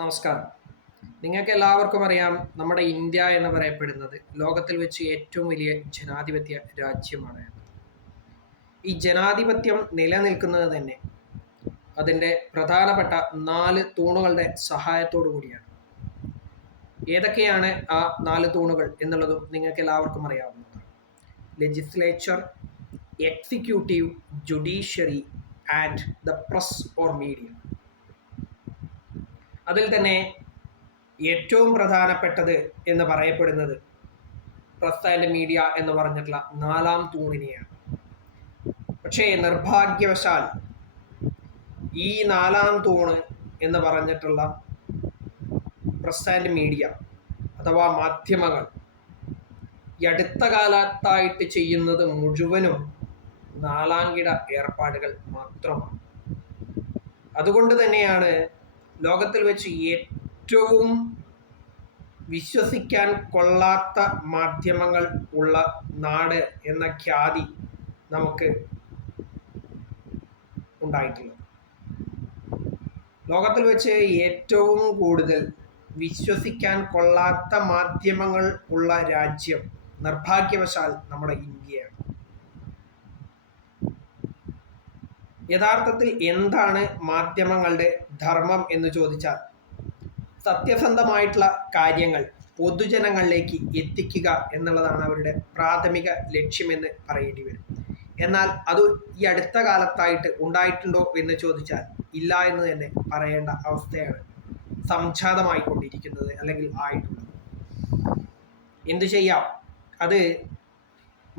നമസ്കാരം. നിങ്ങൾക്ക് എല്ലാവർക്കും അറിയാം, നമ്മുടെ ഇന്ത്യ എന്ന് പറയപ്പെടുന്നത് ലോകത്തിൽ വെച്ച് ഏറ്റവും വലിയ ജനാധിപത്യ രാജ്യമാണ്. ഈ ജനാധിപത്യം നിലനിൽക്കുന്നത് തന്നെ അതിൻ്റെ പ്രധാനപ്പെട്ട 4 തൂണുകളുടെ സഹായത്തോടു കൂടിയാണ്. ഏതൊക്കെയാണ് ആ 4 തൂണുകൾ എന്നുള്ളതും നിങ്ങൾക്ക് എല്ലാവർക്കും അറിയാവുന്നതാണ്. Legislature, executive, judiciary and the press or media. അതിൽ തന്നെ ഏറ്റവും പ്രധാനപ്പെട്ടത് എന്ന് പറയപ്പെടുന്നത് പ്രസ് ആൻഡ് മീഡിയ എന്ന് പറഞ്ഞിട്ടുള്ള 4ാം തൂണിനെയാണ്. പക്ഷേ നിർഭാഗ്യവശാൽ ഈ 4ാം തൂണ് എന്ന് പറഞ്ഞിട്ടുള്ള പ്രസ് ആൻഡ് മീഡിയ അഥവാ മാധ്യമങ്ങൾ ഈ അടുത്ത കാലത്തായിട്ട് ചെയ്യുന്നത് മുഴുവനും 4ാം കിട ഏർപ്പാടുകൾ മാത്രമാണ്. അതുകൊണ്ട് തന്നെയാണ് ലോകത്തിൽ വെച്ച് ഏറ്റവും വിശ്വസിക്കാൻ കൊള്ളാത്ത മാധ്യമങ്ങൾ ഉള്ള നാട് എന്ന ഖ്യാതി നമുക്ക് ഉണ്ടായിട്ടുള്ളത്. ലോകത്തിൽ വെച്ച് ഏറ്റവും കൂടുതൽ വിശ്വസിക്കാൻ കൊള്ളാത്ത മാധ്യമങ്ങൾ ഉള്ള രാജ്യം നിർഭാഗ്യവശാൽ നമ്മുടെ ഇന്ത്യയാണ്. യഥാർത്ഥത്തിൽ എന്താണ് മാധ്യമങ്ങളുടെ ധർമ്മം എന്ന് ചോദിച്ചാൽ, സത്യസന്ധമായിട്ടുള്ള കാര്യങ്ങൾ പൊതുജനങ്ങളിലേക്ക് എത്തിക്കുക എന്നുള്ളതാണ് അവരുടെ പ്രാഥമിക ലക്ഷ്യമെന്ന് പറയേണ്ടി വരും. എന്നാൽ അത് ഈ അടുത്ത കാലത്തായിട്ട് ഉണ്ടായിട്ടുണ്ടോ എന്ന് ചോദിച്ചാൽ ഇല്ല എന്ന് തന്നെ പറയേണ്ട അവസ്ഥയാണ് സംജാതമായിക്കൊണ്ടിരിക്കുന്നത് അല്ലെങ്കിൽ ആയിട്ടുള്ളത്. എന്തു ചെയ്യാം, അത്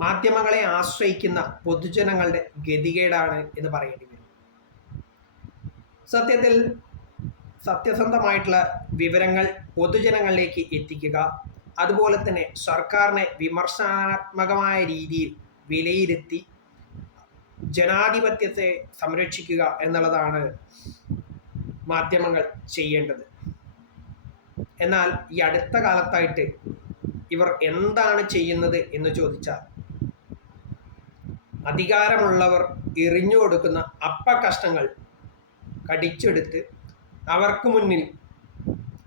മാധ്യമങ്ങളെ ആശ്രയിക്കുന്ന പൊതുജനങ്ങളുടെ ഗതികേടാണ് എന്ന് പറയേണ്ടി വരും. സത്യത്തിൽ സത്യസന്ധമായിട്ടുള്ള വിവരങ്ങൾ പൊതുജനങ്ങളിലേക്ക് എത്തിക്കുക, അതുപോലെ തന്നെ സർക്കാരിനെ വിമർശനാത്മകമായ രീതിയിൽ വിലയിരുത്തി ജനാധിപത്യത്തെ സംരക്ഷിക്കുക എന്നുള്ളതാണ് മാധ്യമങ്ങൾ ചെയ്യേണ്ടത്. എന്നാൽ ഈ അടുത്ത കാലത്തായിട്ട് ഇവർ എന്താണ് ചെയ്യുന്നത് എന്ന് ചോദിച്ചാൽ, അധികാരമുള്ളവർ എറിഞ്ഞു കൊടുക്കുന്ന അപ്പക്കഷ്ണങ്ങൾ കടിച്ചെടുത്ത് അവർക്ക് മുന്നിൽ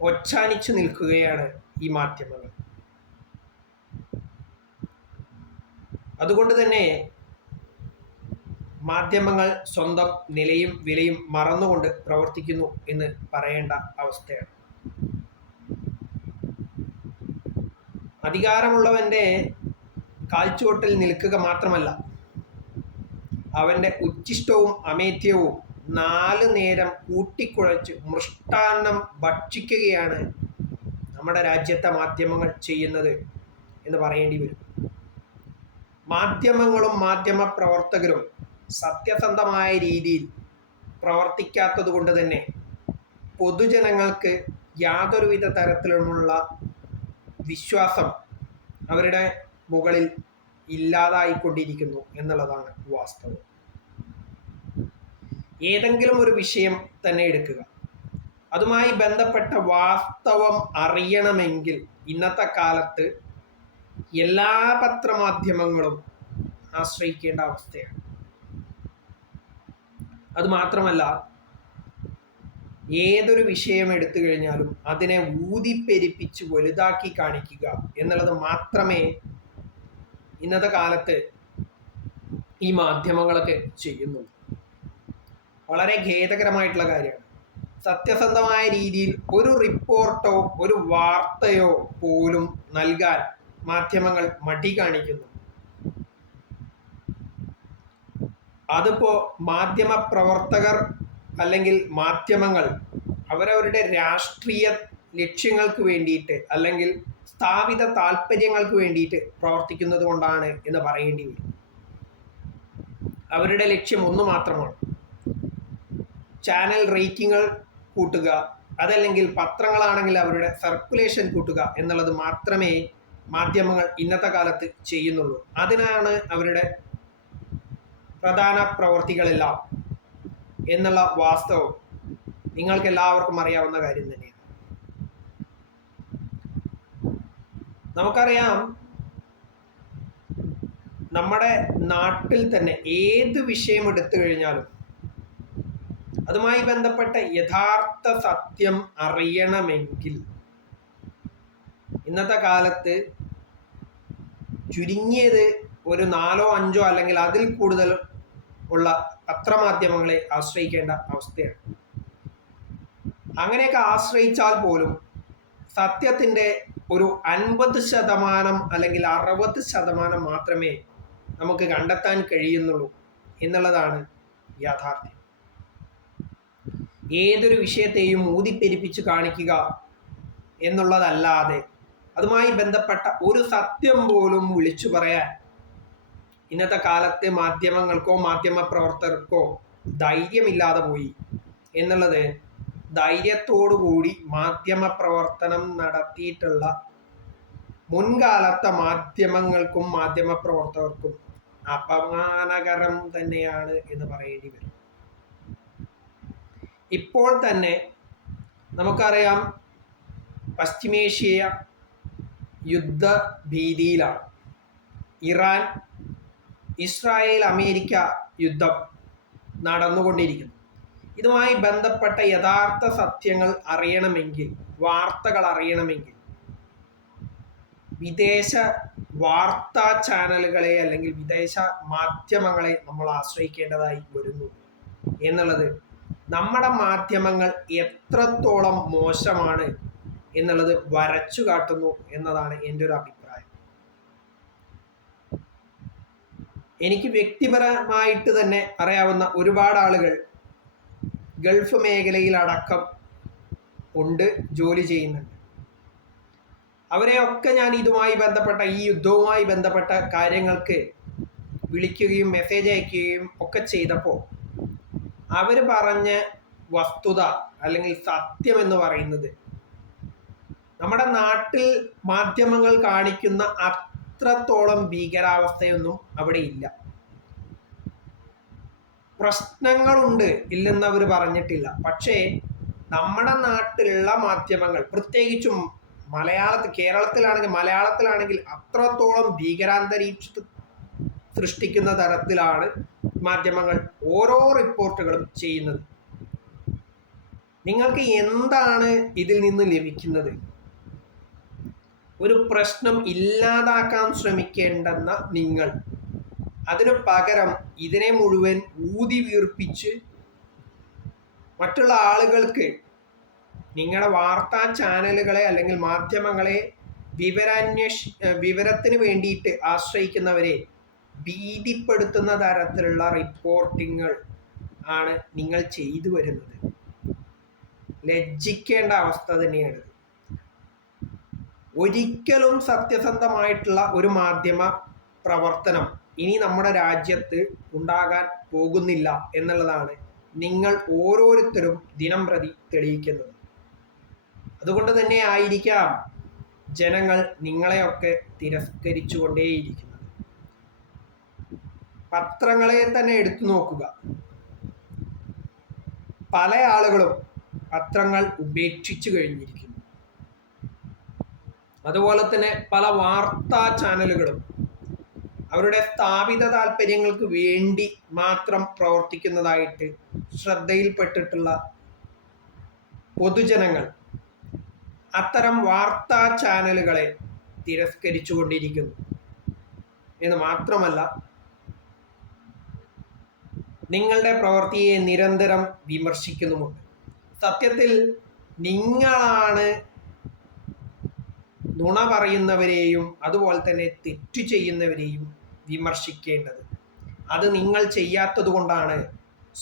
ഒച്ചാനിച്ചു നിൽക്കുകയാണ് ഈ മാധ്യമങ്ങൾ. അതുകൊണ്ട് തന്നെ മാധ്യമങ്ങൾ സ്വന്തം നിലയും വിലയും മറന്നുകൊണ്ട് പ്രവർത്തിക്കുന്നു എന്ന് പറയേണ്ട അവസ്ഥയാണ്. അധികാരമുള്ളവൻ്റെ കാൽച്ചുവട്ടിൽ നിൽക്കുക മാത്രമല്ല, അവൻ്റെ ഉച്ഛിഷ്ടവും അമേധ്യവും 4 നേരം കൂട്ടിക്കുഴച്ച് മൃഷ്ടാന്നം ഭക്ഷിക്കുകയാണ് നമ്മുടെ രാജ്യത്തെ മാധ്യമങ്ങൾ ചെയ്യുന്നത് എന്ന് പറയേണ്ടി വരും. മാധ്യമങ്ങളും മാധ്യമ പ്രവർത്തകരും സത്യസന്ധമായ രീതിയിൽ പ്രവർത്തിക്കാത്തത് കൊണ്ട് തന്നെ പൊതുജനങ്ങൾക്ക് യാതൊരുവിധ തരത്തിലുമുള്ള വിശ്വാസം അവരുടെ മുകളിൽ ഇല്ലാതായിക്കൊണ്ടിരിക്കുന്നു എന്നുള്ളതാണ് വാസ്തവം. ഏതെങ്കിലും ഒരു വിഷയം തന്നെ എടുക്കുക, അതുമായി ബന്ധപ്പെട്ട വാസ്തവം അറിയണമെങ്കിൽ ഇന്നത്തെ കാലത്ത് എല്ലാ പത്രമാധ്യമങ്ങളും ആശ്രയിക്കേണ്ട അവസ്ഥയാണ്. അതുമാത്രമല്ല, ഏതൊരു വിഷയം എടുത്തു കഴിഞ്ഞാലും അതിനെ ഊതിപ്പെരിപ്പിച്ച് വലുതാക്കി കാണിക്കുക എന്നുള്ളത് മാത്രമേ ഇന്നത്തെ കാലത്ത് ഈ മാധ്യമങ്ങളൊക്കെ ചെയ്യുന്നുള്ളൂ. വളരെ ഖേദകരമായിട്ടുള്ള കാര്യമാണ്. സത്യസന്ധമായ രീതിയിൽ ഒരു റിപ്പോർട്ടോ ഒരു വാർത്തയോ പോലും നൽകാൻ മാധ്യമങ്ങൾ മടി കാണിക്കുന്നു. അതിപ്പോ മാധ്യമ പ്രവർത്തകർ അല്ലെങ്കിൽ മാധ്യമങ്ങൾ അവരവരുടെ രാഷ്ട്രീയ ലക്ഷ്യങ്ങൾക്ക് വേണ്ടിയിട്ട് അല്ലെങ്കിൽ സ്ഥാപിത താല്പര്യങ്ങൾക്ക് വേണ്ടിയിട്ട് പ്രവർത്തിക്കുന്നത് കൊണ്ടാണ് എന്ന് പറയേണ്ടി വരും. അവരുടെ ലക്ഷ്യം ഒന്ന് മാത്രമാണ്: ചാനൽ റേറ്റിങ്ങുകൾ കൂട്ടുക, അതല്ലെങ്കിൽ പത്രങ്ങളാണെങ്കിൽ അവരുടെ സർക്കുലേഷൻ കൂട്ടുക എന്നുള്ളത് മാത്രമേ മാധ്യമങ്ങൾ ഇന്നത്തെ കാലത്ത് ചെയ്യുന്നുള്ളൂ. അതിനാണ് അവരുടെ പ്രധാന പ്രവർത്തികളെല്ലാം എന്നുള്ള വാസ്തവം നിങ്ങൾക്ക് എല്ലാവർക്കും അറിയാവുന്ന കാര്യം തന്നെയാണ്. നമുക്കറിയാം, നമ്മുടെ നാട്ടിൽ തന്നെ ഏത് വിഷയം എടുത്തു കഴിഞ്ഞാലും അതുമായി ബന്ധപ്പെട്ട യഥാർത്ഥ സത്യം അറിയണമെങ്കിൽ ഇന്നത്തെ കാലത്ത് ചുരുങ്ങിയത് ഒരു 4-5 അല്ലെങ്കിൽ അതിൽ കൂടുതൽ ഉള്ള പത്രമാധ്യമങ്ങളെ ആശ്രയിക്കേണ്ട അവസ്ഥയാണ്. അങ്ങനെയൊക്കെ ആശ്രയിച്ചാൽ പോലും സത്യത്തിൻ്റെ ഒരു 50% അല്ലെങ്കിൽ 60% മാത്രമേ നമുക്ക് കണ്ടെത്താൻ കഴിയുന്നുള്ളൂ എന്നുള്ളതാണ് യാഥാർത്ഥ്യം. ഏതൊരു വിഷയത്തെയും ഊതിപ്പെരിപ്പിച്ച് കാണിക്കുക എന്നുള്ളതല്ലാതെ അതുമായി ബന്ധപ്പെട്ട ഒരു സത്യം പോലും വിളിച്ചു പറയാൻ ഇന്നത്തെ കാലത്തെ മാധ്യമങ്ങൾക്കോ മാധ്യമ പ്രവർത്തകർക്കോ ധൈര്യമില്ലാതെ പോയി എന്നുള്ളത് ധൈര്യത്തോടുകൂടി മാധ്യമ പ്രവർത്തനം നടത്തിയിട്ടുള്ള മുൻകാലത്തെ മാധ്യമങ്ങൾക്കും മാധ്യമ പ്രവർത്തകർക്കും അപമാനകരം തന്നെയാണ് എന്ന് പറയേണ്ടി വരും. ഇപ്പോൾ തന്നെ നമുക്കറിയാം, പശ്ചിമേഷ്യ യുദ്ധ ഭീതിയിലാണ്. ഇറാൻ ഇസ്രായേൽ അമേരിക്ക യുദ്ധം നടന്നുകൊണ്ടിരിക്കുന്നു. ഇതുമായി ബന്ധപ്പെട്ട യഥാർത്ഥ സത്യങ്ങൾ അറിയണമെങ്കിൽ, വാർത്തകൾ അറിയണമെങ്കിൽ വിദേശ വാർത്താ ചാനലുകളെ അല്ലെങ്കിൽ വിദേശ മാധ്യമങ്ങളെ നമ്മൾ ആശ്രയിക്കേണ്ടതായി വരുന്നു എന്നുള്ളത് നമ്മുടെ മാധ്യമങ്ങൾ എത്രത്തോളം മോശമാണ് എന്നുള്ളത് വരച്ചു കാട്ടുന്നു എന്നതാണ് എൻ്റെ ഒരു അഭിപ്രായം. എനിക്ക് വ്യക്തിപരമായിട്ട് തന്നെ അറിയാവുന്ന ഒരുപാട് ആളുകൾ ഗൾഫ് മേഖലയിലടക്കം ഉണ്ട്, ജോലി ചെയ്യുന്നുണ്ട്. അവരെയൊക്കെ ഞാൻ ഇതുമായി ബന്ധപ്പെട്ട ഈ യുദ്ധവുമായി ബന്ധപ്പെട്ട കാര്യങ്ങൾക്ക് വിളിക്കുകയും മെസ്സേജ് അയക്കുകയും ഒക്കെ ചെയ്തപ്പോൾ അവർ പറഞ്ഞ വസ്തുത അല്ലെങ്കിൽ സത്യം എന്ന് പറയുന്നത് നമ്മുടെ നാട്ടിൽ മാധ്യമങ്ങൾ കാണിക്കുന്ന അത്രത്തോളം ഭീകരാവസ്ഥയൊന്നും അവിടെ ഇല്ല. പ്രശ്നങ്ങളുണ്ട്, ഇല്ലെന്ന് അവർ പറഞ്ഞിട്ടില്ല. പക്ഷേ നമ്മുടെ നാട്ടിലുള്ള മാധ്യമങ്ങൾ, പ്രത്യേകിച്ചും കേരളത്തിലാണെങ്കിൽ അത്രത്തോളം ഭീകരാന്തരീക്ഷ സൃഷ്ടിക്കുന്ന തരത്തിലാണ് മാധ്യമങ്ങൾ ഓരോ റിപ്പോർട്ടുകളും ചെയ്യുന്നത്. നിങ്ങൾക്ക് എന്താണ് ഇതിൽ നിന്ന് ലഭിക്കുന്നത്? ഒരു പ്രശ്നം ഇല്ലാതാക്കാൻ ശ്രമിക്കേണ്ടെന്ന നിങ്ങൾ അതിനു പകരം ഇതിനെ മുഴുവൻ ഊതി വീർപ്പിച്ച് മറ്റുള്ള ആളുകൾക്ക്, നിങ്ങളുടെ വാർത്താ ചാനലുകളെ അല്ലെങ്കിൽ മാധ്യമങ്ങളെ വിവരത്തിന് വേണ്ടിയിട്ട് ആശ്രയിക്കുന്നവരെ ഭീതിപ്പെടുത്തുന്ന തരത്തിലുള്ള റിപ്പോർട്ടിങ്ങൾ ആണ് നിങ്ങൾ ചെയ്തു വരുന്നത്. ലജ്ജിക്കേണ്ട അവസ്ഥ തന്നെയാണ്. ഒരിക്കലും സത്യസന്ധമായിട്ടുള്ള ഒരു മാധ്യമ പ്രവർത്തനം ഇനി നമ്മുടെ രാജ്യത്ത് ഉണ്ടാകാൻ പോകുന്നില്ല എന്നുള്ളതാണ് നിങ്ങൾ ഓരോരുത്തരും ദിനം പ്രതി തെളിയിക്കുന്നത്. അതുകൊണ്ട് തന്നെ ആയിരിക്കാം ജനങ്ങൾ നിങ്ങളെയൊക്കെ തിരസ്കരിച്ചുകൊണ്ടേയിരിക്കുന്നത്. പത്രങ്ങളെ തന്നെ എടുത്തു നോക്കുക. പല ആളുകളും പത്രങ്ങൾ ഉപേക്ഷിച്ചു കഴിഞ്ഞിരിക്കുന്നു. അതുപോലെ തന്നെ പല വാർത്താ ചാനലുകളും അവരുടെ സ്ഥാപിത താല്പര്യങ്ങൾക്ക് വേണ്ടി മാത്രം പ്രവർത്തിക്കുന്നതായിട്ട് ശ്രദ്ധയിൽപ്പെട്ടിട്ടുള്ള പൊതുജനങ്ങൾ അത്തരം വാർത്താ ചാനലുകളെ തിരസ്കരിച്ചുകൊണ്ടിരിക്കുന്നു എന്ന് മാത്രമല്ല, നിങ്ങളുടെ പ്രവൃത്തിയെ നിരന്തരം വിമർശിക്കുന്നുമുണ്ട്. സത്യത്തിൽ നിങ്ങളാണ് നുണ പറയുന്നവരെയും അതുപോലെ തന്നെ തെറ്റു ചെയ്യുന്നവരെയും വിമർശിക്കേണ്ടത്. അത് നിങ്ങൾ ചെയ്യാത്തത് കൊണ്ടാണ്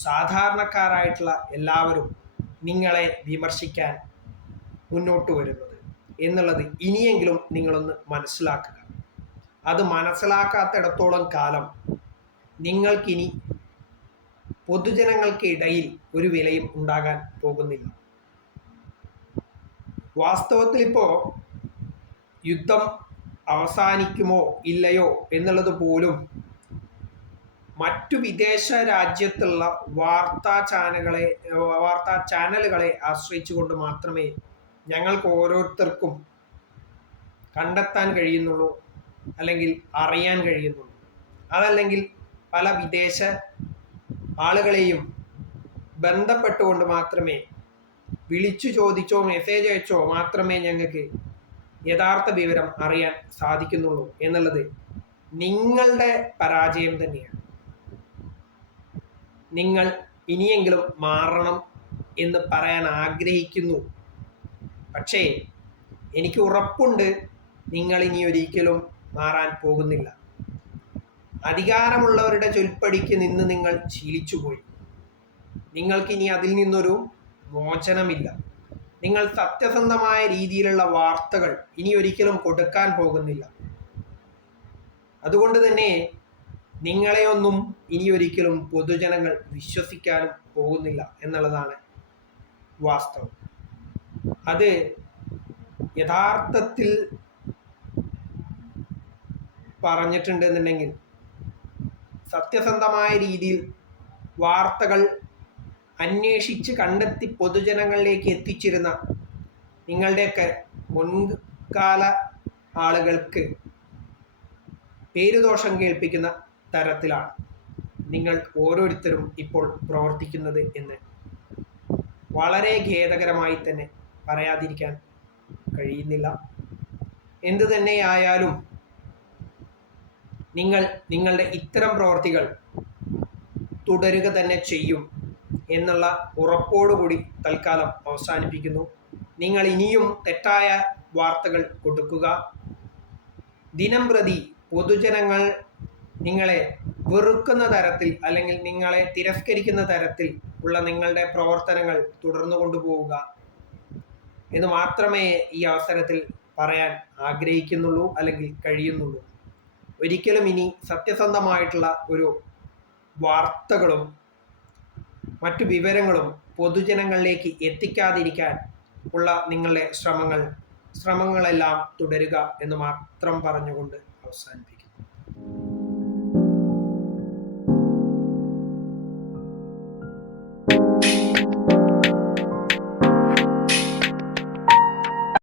സാധാരണക്കാരായിട്ടുള്ള എല്ലാവരും നിങ്ങളെ വിമർശിക്കാൻ മുന്നോട്ട് വരുന്നത് എന്നുള്ളത് ഇനിയെങ്കിലും നിങ്ങളൊന്ന് മനസ്സിലാക്കുക. അത് മനസ്സിലാക്കാത്തിടത്തോളം കാലം നിങ്ങൾക്കിനി പൊതുജനങ്ങൾക്കിടയിൽ ഒരു വിലയും ഉണ്ടാകാൻ പോകുന്നില്ല. വാസ്തവത്തിൽ ഇപ്പോൾ യുദ്ധം അവസാനിക്കുമോ ഇല്ലയോ എന്നുള്ളത് പോലും മറ്റു വിദേശ രാജ്യത്തുള്ള വാർത്താ ചാനലുകളെ ആശ്രയിച്ചുകൊണ്ട് മാത്രമേ ഞങ്ങൾക്ക് ഓരോരുത്തർക്കും കണ്ടെത്താൻ കഴിയുന്നുള്ളൂ, അല്ലെങ്കിൽ അറിയാൻ കഴിയുന്നുള്ളൂ. അതല്ലെങ്കിൽ പല വിദേശ ആളുകളെയും ബന്ധപ്പെട്ടുകൊണ്ട് മാത്രമേ, വിളിച്ചു ചോദിച്ചോ മെസ്സേജ് അയച്ചോ മാത്രമേ ഞങ്ങൾക്ക് യഥാർത്ഥ വിവരം അറിയാൻ സാധിക്കുന്നുള്ളൂ എന്നുള്ളത് നിങ്ങളുടെ പരാജയം തന്നെയാണ്. നിങ്ങൾ ഇനിയെങ്കിലും മാറണം എന്ന് പറയാൻ ആഗ്രഹിക്കുന്നു. പക്ഷേ എനിക്ക് ഉറപ്പുണ്ട് നിങ്ങൾ ഇനി ഒരിക്കലും മാറാൻ പോകുന്നില്ല. അധികാരമുള്ളവരുടെ ചൊൽപ്പടിക്ക് നിന്ന് നിങ്ങൾ ശീലിച്ചുപോയി. നിങ്ങൾക്കിനി അതിൽ നിന്നൊരു മോചനമില്ല. നിങ്ങൾ സത്യസന്ധമായ രീതിയിലുള്ള വാർത്തകൾ ഇനി ഒരിക്കലും കൊടുക്കാൻ പോകുന്നില്ല. അതുകൊണ്ട് തന്നെ നിങ്ങളെയൊന്നും ഇനി ഒരിക്കലും പൊതുജനങ്ങൾ വിശ്വസിക്കാനും പോകുന്നില്ല എന്നുള്ളതാണ് വാസ്തവം. അത് യഥാർത്ഥത്തിൽ പറഞ്ഞിട്ടുണ്ടെന്നുണ്ടെങ്കിൽ, സത്യസന്ധമായ രീതിയിൽ വാർത്തകൾ അന്വേഷിച്ച് കണ്ടെത്തി പൊതുജനങ്ങളിലേക്ക് എത്തിച്ചിരുന്ന നിങ്ങളുടെയൊക്കെ മുൻകാല ആളുകൾക്ക് പേരുദോഷം കേൾപ്പിക്കുന്ന തരത്തിലാണ് നിങ്ങൾ ഓരോരുത്തരും ഇപ്പോൾ പ്രവർത്തിക്കുന്നത് എന്ന് വളരെ ഖേദകരമായി തന്നെ പറയാതിരിക്കാൻ കഴിയുന്നില്ല. എന്തു തന്നെയായാലും നിങ്ങളുടെ ഇത്തരം പ്രവർത്തികൾ തുടരുക തന്നെ ചെയ്യും എന്നുള്ള ഉറപ്പോടുകൂടി തൽക്കാലം അവസാനിപ്പിക്കുന്നു. നിങ്ങൾ ഇനിയും തെറ്റായ വാർത്തകൾ കൊടുക്കുക. ദിനം പ്രതി പൊതുജനങ്ങൾ നിങ്ങളെ വെറുക്കുന്ന തരത്തിൽ അല്ലെങ്കിൽ നിങ്ങളെ തിരസ്കരിക്കുന്ന തരത്തിൽ ഉള്ള നിങ്ങളുടെ പ്രവർത്തനങ്ങൾ തുടർന്നു കൊണ്ടുപോവുക എന്ന് മാത്രമേ ഈ അവസരത്തിൽ പറയാൻ ആഗ്രഹിക്കുന്നുള്ളൂ അല്ലെങ്കിൽ കഴിയുന്നുള്ളൂ. ഒരിക്കലും ഇനി സത്യസന്ധമായിട്ടുള്ള ഒരു വാർത്തകളും മറ്റു വിവരങ്ങളും പൊതുജനങ്ങളിലേക്ക് എത്തിക്കാതിരിക്കാൻ ഉള്ള നിങ്ങളുടെ ശ്രമങ്ങളെല്ലാം തുടരുക എന്ന് മാത്രം പറഞ്ഞുകൊണ്ട് അവസാനിപ്പിക്കുന്നു.